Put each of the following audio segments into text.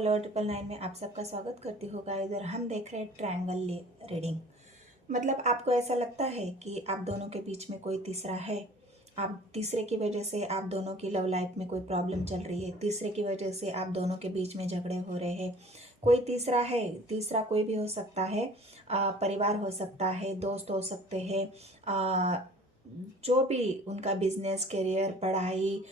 Follower 999 में आप सबका स्वागत करती हूँ गाइस। और हम देख रहे हैं ट्रायंगल रीडिंग। मतलब आपको ऐसा लगता है कि आप दोनों के बीच में कोई तीसरा है। आप तीसरे की वजह से आप दोनों की लव लाइफ में कोई प्रॉब्लम चल रही है। तीसरे की वजह से आप दोनों के बीच में झगड़े हो रहे हैं। कोई तीसरा है। तीसरा कोई भी हो सकता है। परिवार हो सकता है, दोस्त हो सकते हैं, जो भी उनका बिजनेस, करियर, पढ़ाई,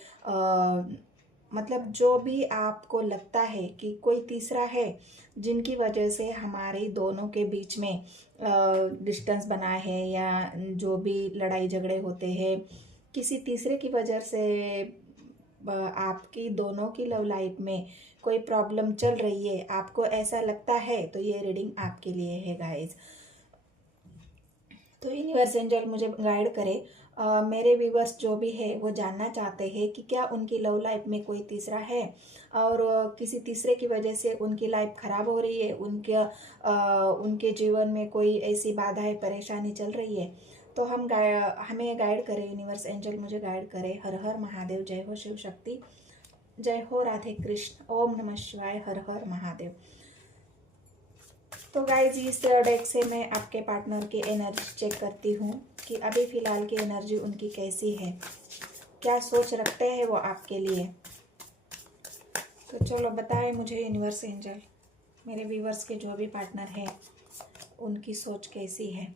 मतलब जो भी आपको लगता है कि कोई तीसरा है जिनकी वजह से हमारी दोनों के बीच में डिस्टेंस बना है, या जो भी लड़ाई झगड़े होते हैं किसी तीसरे की वजह से आपकी दोनों की लव लाइफ में कोई प्रॉब्लम चल रही है, आपको ऐसा लगता है, तो ये रीडिंग आपके लिए है गाइज। तो यूनिवर्स एंजल मुझे गाइड करे। मेरे व्यूवर्स जो भी है वो जानना चाहते हैं कि क्या उनकी लव लाइफ में कोई तीसरा है और किसी तीसरे की वजह से उनकी लाइफ खराब हो रही है, उनके जीवन में कोई ऐसी बाधाएं, परेशानी चल रही है। तो हमें गाइड करें यूनिवर्स एंजल, मुझे गाइड करें। हर हर महादेव। जय हो शिव शक्ति, जय हो राधे कृष्ण, ओम नमः शिवाय, हर हर महादेव। तो गाइज इस डेक से मैं आपके पार्टनर की एनर्जी चेक करती हूँ कि अभी फ़िलहाल की एनर्जी उनकी कैसी है, क्या सोच रखते हैं वो आपके लिए। तो चलो बताएं मुझे यूनिवर्स एंजल, मेरे व्यूवर्स के जो भी पार्टनर हैं उनकी सोच कैसी है।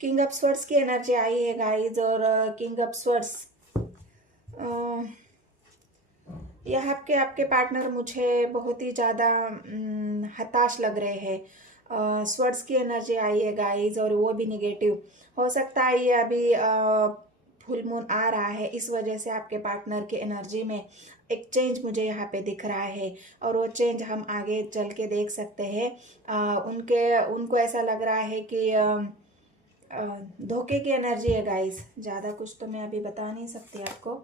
किंग ऑफ स्वॉर्ड्स की एनर्जी आई है गाइज। और किंग ऑफ स्वॉर्ड्स, यह आपके पार्टनर मुझे बहुत ही ज़्यादा हताश लग रहे हैं। स्वर्ड्स की एनर्जी आई है गाइज, और वो भी निगेटिव हो सकता है। ये अभी फुल मून आ रहा है, इस वजह से आपके पार्टनर की एनर्जी में एक चेंज मुझे यहाँ पे दिख रहा है, और वो चेंज हम आगे चल के देख सकते हैं। उनको ऐसा लग रहा है कि धोखे की एनर्जी है गाइज। ज़्यादा कुछ तो मैं अभी बता नहीं सकती आपको।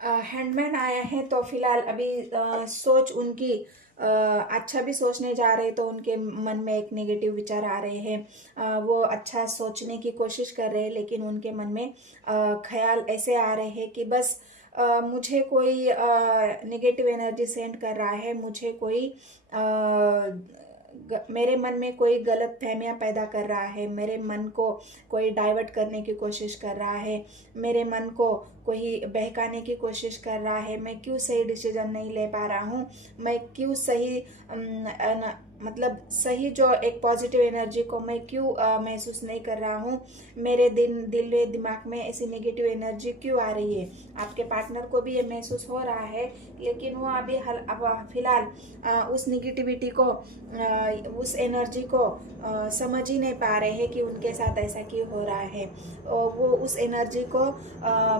हैंडमैन आया है, तो फिलहाल अभी सोच उनकी अच्छा भी सोचने जा रहे, तो उनके मन में एक नेगेटिव विचार आ रहे हैं। वो अच्छा सोचने की कोशिश कर रहे हैं, लेकिन उनके मन में ख्याल ऐसे आ रहे हैं कि बस मुझे कोई नेगेटिव एनर्जी सेंड कर रहा है, मुझे कोई मेरे मन में कोई गलत फहमियाँ पैदा कर रहा है, मेरे मन को कोई डाइवर्ट करने की कोशिश कर रहा है, मेरे मन को कोई बहकाने की कोशिश कर रहा है। मैं क्यों सही डिसीजन नहीं ले पा रहा हूँ, मैं क्यों सही मतलब सही जो एक पॉजिटिव एनर्जी को मैं क्यों महसूस नहीं कर रहा हूँ, मेरे दिल दिमाग में ऐसी नेगेटिव एनर्जी क्यों आ रही है। आपके पार्टनर को भी ये महसूस हो रहा है, लेकिन वो अभी फिलहाल उस निगेटिविटी को, उस एनर्जी को समझ ही नहीं पा रहे हैं कि उनके साथ ऐसा क्यों हो रहा है। वो उस एनर्जी को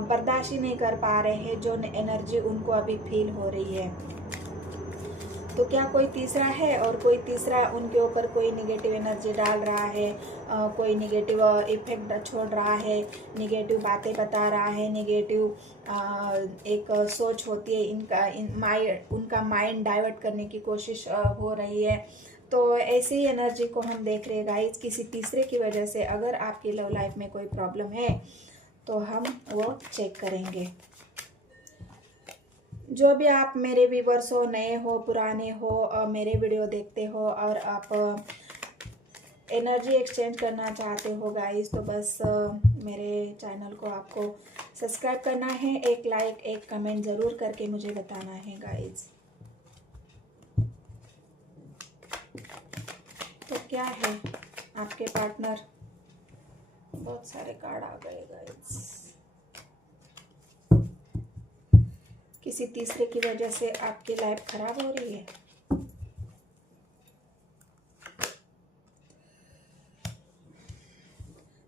बर्दाश्त ही नहीं कर पा रहे हैं, जो एनर्जी उनको अभी फील हो रही है। तो क्या कोई तीसरा है, और कोई तीसरा उनके ऊपर कोई निगेटिव एनर्जी डाल रहा है, कोई निगेटिव इफेक्ट छोड़ रहा है, निगेटिव बातें बता रहा है, निगेटिव एक सोच होती है उनका माइंड डाइवर्ट करने की कोशिश हो रही है। तो ऐसी एनर्जी को हम देख रहे हैं गाइज। किसी तीसरे की वजह से अगर आपकी लव लाइफ में कोई प्रॉब्लम है तो हम वो चेक करेंगे। जो भी आप मेरे व्यूवर्स हो, नए हो, पुराने हो, मेरे वीडियो देखते हो और आप एनर्जी एक्सचेंज करना चाहते हो गाइस, तो बस मेरे चैनल को आपको सब्सक्राइब करना है। एक लाइक, एक कमेंट ज़रूर करके मुझे बताना है गाइस। तो क्या है आपके पार्टनर, बहुत सारे कार्ड आ गए गाइस। किसी तीसरे की वजह से आपकी लाइफ खराब हो रही है।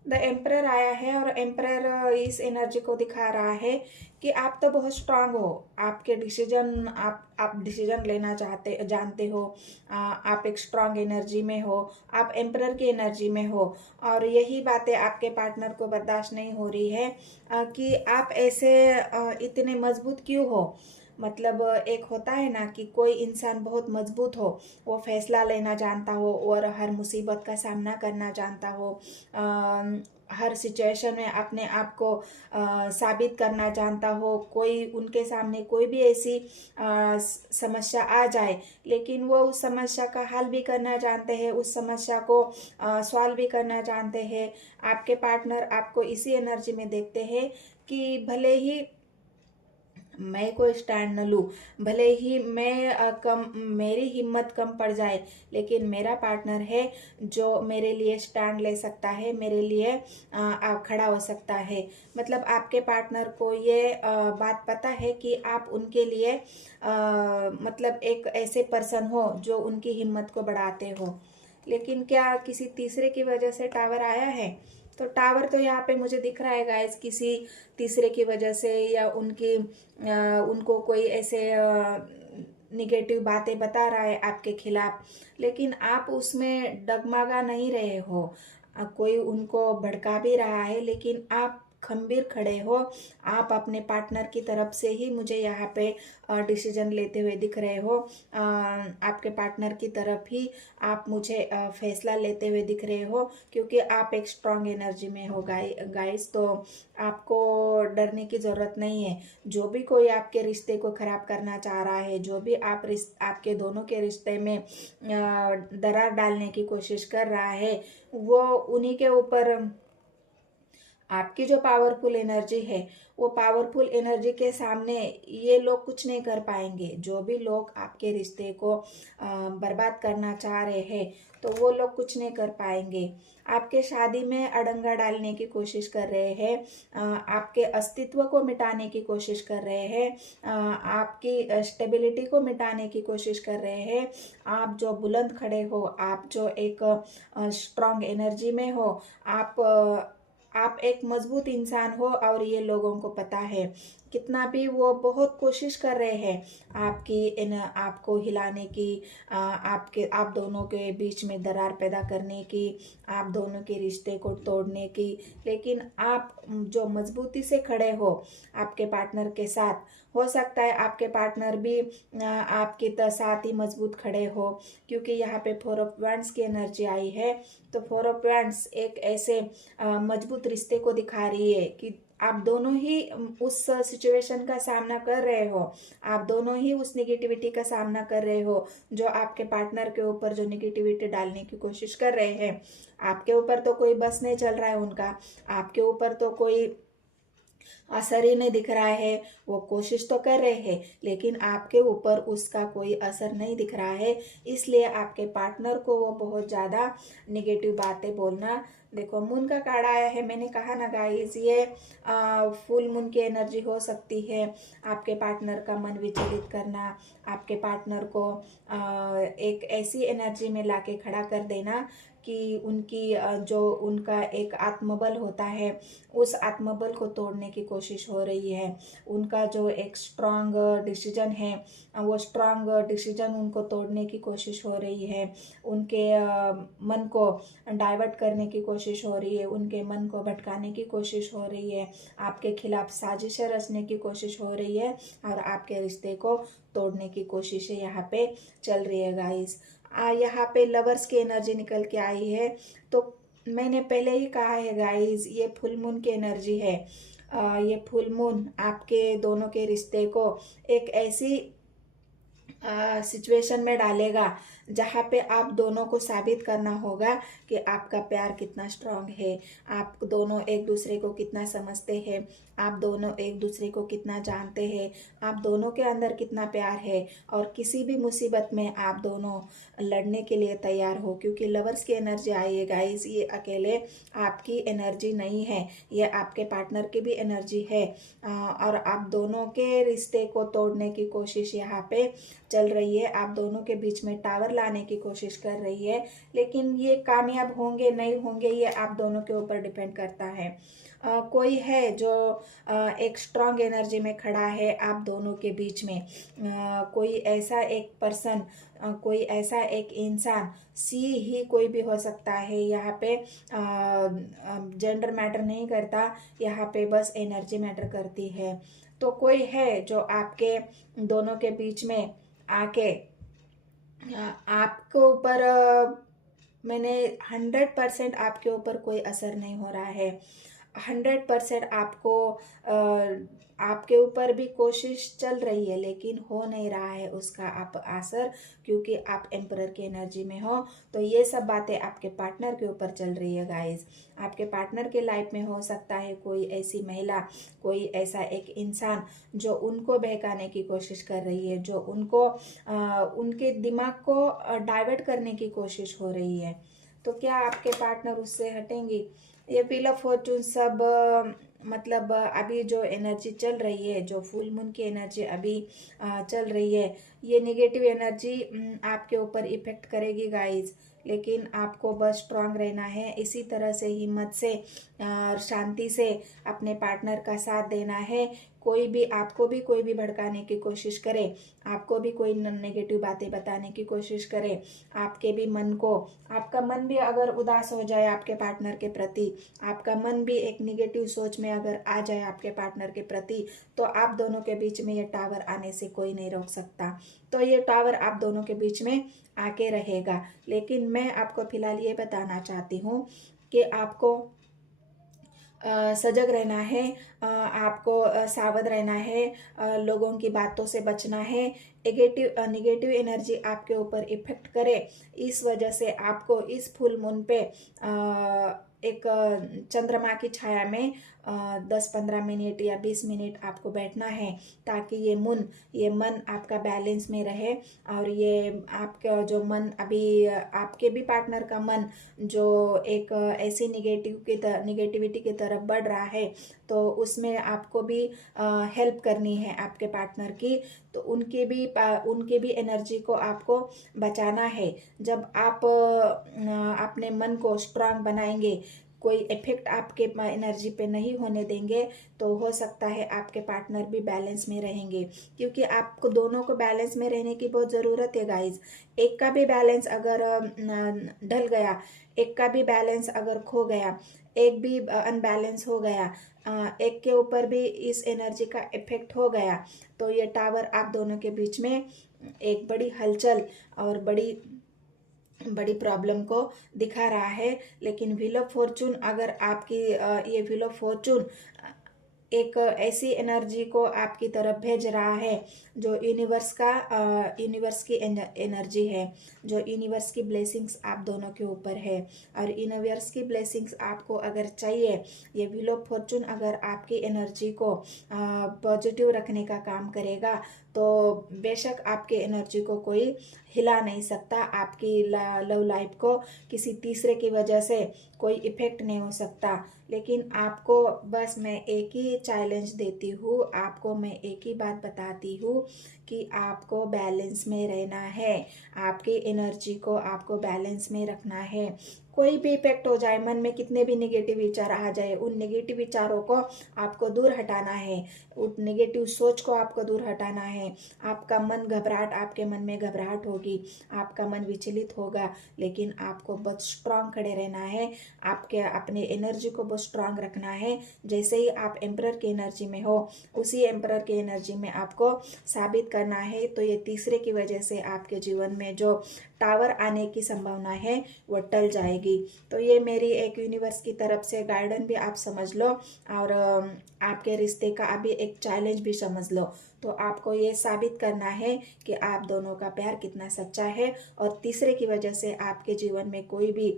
द एम्परर आया है, और एम्परर इस एनर्जी को दिखा रहा है कि आप तो बहुत स्ट्रांग हो, आपके डिसीजन, आप डिसीजन लेना जानते हो, आप एक स्ट्रांग एनर्जी में हो, आप एम्परर की एनर्जी में हो। और यही बातें आपके पार्टनर को बर्दाश्त नहीं हो रही है कि आप ऐसे इतने मजबूत क्यों हो। मतलब एक होता है ना कि कोई इंसान बहुत मजबूत हो, वो फैसला लेना जानता हो और हर मुसीबत का सामना करना जानता हो, हर सिचुएशन में अपने आप को साबित करना जानता हो। कोई उनके सामने कोई भी ऐसी समस्या आ जाए, लेकिन वो उस समस्या का हल भी करना जानते हैं, उस समस्या को सॉल्व भी करना जानते हैं। आपके पार्टनर आपको इसी एनर्जी में देखते हैं कि भले ही मैं कोई स्टैंड न लूँ, भले ही मैं मेरी हिम्मत कम पड़ जाए, लेकिन मेरा पार्टनर है जो मेरे लिए स्टैंड ले सकता है, मेरे लिए खड़ा हो सकता है। मतलब आपके पार्टनर को ये बात पता है कि आप उनके लिए मतलब एक ऐसे पर्सन हो जो उनकी हिम्मत को बढ़ाते हो। लेकिन क्या किसी तीसरे की वजह से टावर आया है? तो टावर तो यहाँ पे मुझे दिख रहा है गाइस, किसी तीसरे की वजह से, या उनको कोई ऐसे निगेटिव बातें बता रहा है आपके खिलाफ, लेकिन आप उसमें डगमगा नहीं रहे हो। कोई उनको भड़का भी रहा है, लेकिन आप खंबीर खड़े हो। आप अपने पार्टनर की तरफ से ही मुझे यहाँ पे डिसीजन लेते हुए दिख रहे हो। आपके पार्टनर की तरफ ही आप मुझे फैसला लेते हुए दिख रहे हो, क्योंकि आप एक स्ट्रांग एनर्जी में हो गाइस। तो आपको डरने की ज़रूरत नहीं है। जो भी कोई आपके रिश्ते को ख़राब करना चाह रहा है, जो भी आपके दोनों के रिश्ते में दरार डालने की कोशिश कर रहा है, वो उन्हीं के ऊपर आपकी जो पावरफुल एनर्जी है, वो पावरफुल एनर्जी के सामने ये लोग कुछ नहीं कर पाएंगे। जो भी लोग आपके रिश्ते को बर्बाद करना चाह रहे हैं, तो वो लोग कुछ नहीं कर पाएंगे। आपके शादी में अड़ंगा डालने की कोशिश कर रहे हैं, आपके अस्तित्व को मिटाने की कोशिश कर रहे हैं, आपकी स्टेबिलिटी को मिटाने की कोशिश कर रहे हैं। आप जो बुलंद खड़े हो, आप जो एक स्ट्रांग एनर्जी में हो, आप एक मजबूत इंसान हो, और ये लोगों को पता है। कितना भी वो बहुत कोशिश कर रहे हैं आपको हिलाने की, आप दोनों के बीच में दरार पैदा करने की, आप दोनों के रिश्ते को तोड़ने की, लेकिन आप जो मजबूती से खड़े हो आपके पार्टनर के साथ, हो सकता है आपके पार्टनर भी आपके साथ ही मजबूत खड़े हो, क्योंकि यहाँ पे 4 ऑफ वांड्स की एनर्जी आई है। तो 4 ऑफ वांड्स एक ऐसे मजबूत रिश्ते को दिखा रही है कि आप दोनों ही उस सिचुएशन का सामना कर रहे हो, आप दोनों ही उस निगेटिविटी का सामना कर रहे हो जो आपके पार्टनर के ऊपर जो निगेटिविटी डालने की कोशिश कर रहे हैं। आपके ऊपर तो कोई बस नहीं चल रहा है उनका, आपके ऊपर तो कोई असर ही नहीं दिख रहा है। वो कोशिश तो कर रहे हैं, लेकिन आपके ऊपर उसका कोई असर नहीं दिख रहा है। इसलिए आपके पार्टनर को वो बहुत ज़्यादा निगेटिव बातें बोलना। देखो मून का कार्ड आया है, मैंने कहा ना गाइस, ये फुल मून की एनर्जी हो सकती है। आपके पार्टनर का मन विचलित करना, आपके पार्टनर को एक ऐसी एनर्जी में लाके खड़ा कर देना कि जो उनका एक आत्मबल होता है, उस आत्मबल को तोड़ने की कोशिश हो रही है। उनका जो एक स्ट्रांग डिसीजन है, वो स्ट्रांग डिसीजन उनको तोड़ने की कोशिश हो रही है। उनके मन को डाइवर्ट करने की कोशिश हो रही है, उनके मन को भटकाने की कोशिश हो रही है, आपके खिलाफ साजिशें रचने की कोशिश हो रही है, और आपके रिश्ते को तोड़ने की कोशिशें यहाँ पे चल रही है गाइस। यहाँ पे लवर्स की एनर्जी निकल के आई है। तो मैंने पहले ही कहा है गाइस, ये फुल मून की एनर्जी है। ये फुल मून आपके दोनों के रिश्ते को एक ऐसी सिचुएशन में डालेगा जहाँ पे आप दोनों को साबित करना होगा कि आपका प्यार कितना स्ट्रांग है, आप दोनों एक दूसरे को कितना समझते हैं, आप दोनों एक दूसरे को कितना जानते हैं, आप दोनों के अंदर कितना प्यार है, और किसी भी मुसीबत में आप दोनों लड़ने के लिए तैयार हो। क्योंकि लवर्स की एनर्जी आई है गाइस, ये अकेले आपकी एनर्जी नहीं है, ये आपके पार्टनर की भी एनर्जी है, और आप दोनों के रिश्ते को तोड़ने की कोशिश यहाँ पे चल रही है। आप दोनों के बीच में टावर लाने की कोशिश कर रही है, लेकिन ये कामयाब होंगे नहीं होंगे ये आप दोनों के ऊपर डिपेंड करता है। कोई है जो एक स्ट्रांग एनर्जी में खड़ा है आप दोनों के बीच में। कोई ऐसा एक पर्सन, कोई ऐसा एक इंसान, सी ही कोई भी हो सकता है। यहाँ पे जेंडर मैटर नहीं करता, यहाँ पे बस एनर्जी मैटर करती है। तो कोई है जो आपके दोनों के बीच में आके आपके ऊपर मैंने 100% आपके ऊपर कोई असर नहीं हो रहा है। 100% आपको आपके ऊपर भी कोशिश चल रही है, लेकिन हो नहीं रहा है उसका आप असर, क्योंकि आप एम्परर की एनर्जी में हो। तो ये सब बातें आपके पार्टनर के ऊपर चल रही है गाइस। आपके पार्टनर के लाइफ में हो सकता है कोई ऐसी महिला, कोई ऐसा एक इंसान जो उनको बहकाने की कोशिश कर रही है, जो उनको उनके दिमाग को डाइवर्ट करने की कोशिश हो रही है। तो क्या आपके पार्टनर उससे हटेंगी? ये व्हील ऑफ फॉर्चून सब मतलब अभी जो एनर्जी चल रही है, जो फुल मून की एनर्जी अभी चल रही है, ये नेगेटिव एनर्जी आपके ऊपर इफेक्ट करेगी गाइस। लेकिन आपको बस स्ट्रांग रहना है, इसी तरह से हिम्मत से शांति से अपने पार्टनर का साथ देना है। कोई भी आपको भी कोई भी भड़काने की कोशिश करे, आपको भी कोई नेगेटिव बातें बताने की कोशिश करे, आपके भी मन को, आपका मन भी अगर उदास हो जाए आपके पार्टनर के प्रति, आपका मन भी एक नेगेटिव सोच में अगर आ जाए आपके पार्टनर के प्रति, तो आप दोनों के बीच में ये टावर आने से कोई नहीं रोक सकता। तो ये टावर आप दोनों के बीच में आके रहेगा। लेकिन मैं आपको फिलहाल ये बताना चाहती हूँ कि आपको सजग रहना है, आपको सावध रहना है, लोगों की बातों से बचना है। नेगेटिव एनर्जी आपके ऊपर इफेक्ट करे, इस वजह से आपको इस फुल मून पे एक चंद्रमा की छाया में 10-15 मिनट या 20 मिनट आपको बैठना है, ताकि ये मन आपका बैलेंस में रहे। और ये आपका जो मन अभी आपके भी पार्टनर का मन जो एक ऐसी निगेटिविटी की तरफ बढ़ रहा है, तो उसमें आपको भी हेल्प करनी है आपके पार्टनर की। तो उनके भी एनर्जी को आपको बचाना है। जब आप अपने मन को स्ट्रांग बनाएंगे, कोई इफेक्ट आपके एनर्जी पे नहीं होने देंगे, तो हो सकता है आपके पार्टनर भी बैलेंस में रहेंगे। क्योंकि आपको दोनों को बैलेंस में रहने की बहुत ज़रूरत है गाइज। एक का भी बैलेंस अगर ढल गया, एक का भी बैलेंस अगर खो गया, एक भी अनबैलेंस हो गया, एक के ऊपर भी इस एनर्जी का इफेक्ट हो गया, तो ये टावर आप दोनों के बीच में एक बड़ी हलचल और बड़ी प्रॉब्लम को दिखा रहा है। लेकिन व्हील ऑफ फॉर्चून अगर आपकी ये व्हील ऑफ फॉर्चून एक ऐसी एनर्जी को आपकी तरफ भेज रहा है जो यूनिवर्स की एनर्जी है, जो यूनिवर्स की ब्लेसिंग्स आप दोनों के ऊपर है। और यूनिवर्स की ब्लेसिंग्स आपको अगर चाहिए, ये व्हील ऑफ फॉर्चून अगर आपकी एनर्जी को पॉजिटिव रखने का काम करेगा, तो बेशक आपके एनर्जी को कोई हिला नहीं सकता। आपकी लव लाइफ को किसी तीसरे की वजह से कोई इफेक्ट नहीं हो सकता। लेकिन आपको बस मैं एक ही चैलेंज देती हूँ, आपको मैं एक ही बात बताती हूँ कि आपको बैलेंस में रहना है, आपकी एनर्जी को आपको बैलेंस में रखना है। कोई भी इफेक्ट हो जाए, मन में कितने भी नेगेटिव विचार आ जाए, उन नेगेटिव विचारों को आपको दूर हटाना है, उन नेगेटिव सोच को आपको दूर हटाना है। आपका मन घबराहट, आपके मन में घबराहट होगी, आपका मन विचलित होगा, लेकिन आपको बहुत स्ट्रांग खड़े रहना है। आपके अपने एनर्जी को बहुत स्ट्रांग रखना है। जैसे ही आप एम्परर की एनर्जी में हो, उसी एम्परर की एनर्जी में आपको साबित करना है। तो ये तीसरे की वजह से आपके जीवन में जो टावर आने की संभावना है वो टल जाएगी। तो ये मेरी एक यूनिवर्स की तरफ से गाइडेंस भी आप समझ लो, और आपके रिश्ते का अभी एक चैलेंज भी समझ लो। तो आपको ये साबित करना है कि आप दोनों का प्यार कितना सच्चा है, और तीसरे की वजह से आपके जीवन में कोई भी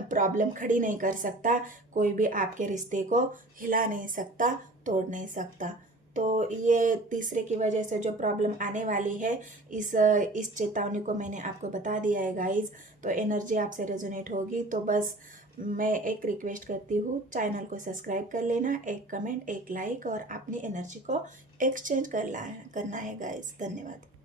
प्रॉब्लम खड़ी नहीं कर सकता, कोई भी आपके रिश्ते को हिला नहीं सकता, तोड़ नहीं सकता। तो ये तीसरे की वजह से जो प्रॉब्लम आने वाली है, इस चेतावनी को मैंने आपको बता दिया है गाइज। तो एनर्जी आपसे रेजोनेट होगी तो बस मैं एक रिक्वेस्ट करती हूँ, चैनल को सब्सक्राइब कर लेना, एक कमेंट, एक लाइक, और अपनी एनर्जी को एक्सचेंज करना है गाइज। धन्यवाद।